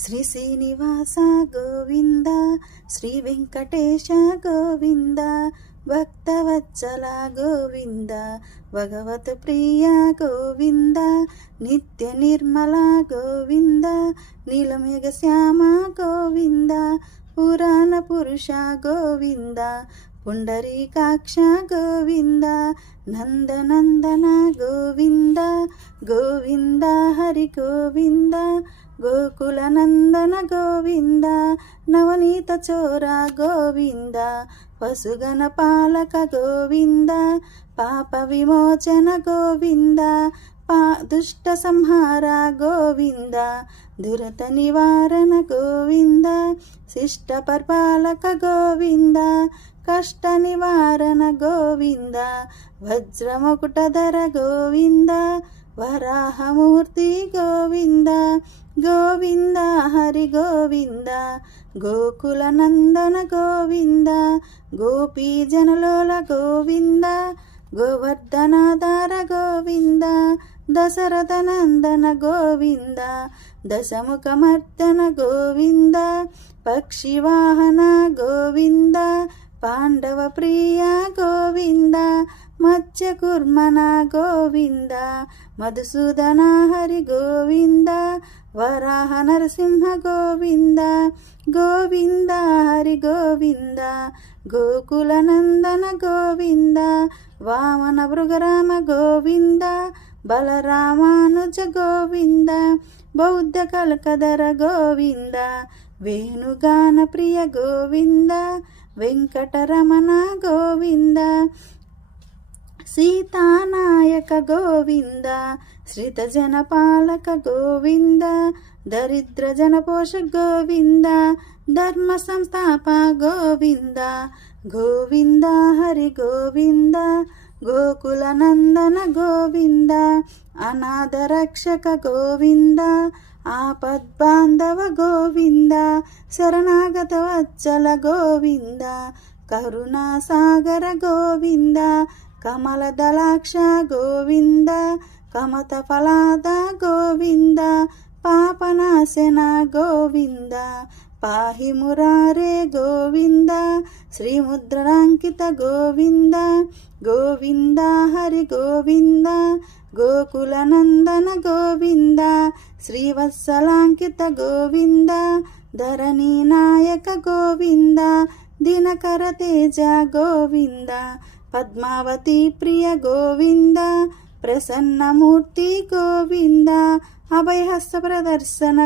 శ్రీ శ్రీనివాస గోవింద, శ్రీ వెంకటేశ గోవింద, భక్తవత్సల గోవింద, భగవత్ ప్రియ గోవింద, నిత్య నిర్మల గోవింద, నీలమేఘ శ్యామ గోవింద, పురాణ పురుష గోవింద, పుండరీకాక్ష గోవింద, నందనందన గోవింద, గోవింద హరి గోవింద, గోకుల నందన గోవింద, నవనీత చోర గోవింద, పశుగణ పాలక గోవింద, పాప విమోచన గోవింద, దుష్ట సంహార గోవింద, దురత నివారణ గోవింద, శిష్ట పరిపాలక గోవింద, కష్ట నివారణ గోవింద, వజ్రముకుటధర గోవింద, వరాహమూర్తి గోవింద, గోవింద హరి గోవింద, గోకుల నందన గోవింద, గోపీజనలోల గోవింద, గోవర్ధనాధార గోవింద, దశరథ నందన గోవింద, దశముఖమర్దన గోవింద, పక్షివాహన గోవింద, పాండవ ప్రియ గోవింద, మత్స్యకుర్మన గోవింద, మధుసూదన హరి గోవింద, వరాహ నరసింహ గోవింద, గోవింద హరి గోవింద, గోకుల నందన గోవింద, వామన భృగరామ గోవింద, బలరామానుజ గోవింద, బౌద్ధ కల్కధర గోవింద, వేణుగాన ప్రియ గోవింద, వెంకటరమణ గోవింద, సీతానాయక గోవింద, శ్రిత జనపాలక గోవింద, దరిద్ర జనపోష గోవింద, ధర్మ సంస్థాప గోవింద, గోవింద హరి గోవింద, గోకుల నందన గోవింద, అనాథ రక్షక గోవింద, ఆపద్బాంధవ గోవింద, శరణాగత వత్సల గోవింద, కరుణా సాగర గోవింద, కమల దళాక్ష గోవింద, కమత ఫలాద గోవింద, పాపనాశన గోవింద, పాహి మురారే గోవింద, శ్రీముద్రాంకిత గోవింద, గోవింద హరి గోవింద, గోకుల నందన గోవింద, శ్రీవత్సలాంకిత గోవింద, ధరణి నాయక గోవింద, దినకర తేజ గోవింద, పద్మావతి ప్రియ గోవింద, ప్రసన్నమూర్తి గోవింద, అభయహస్త ప్రదర్శన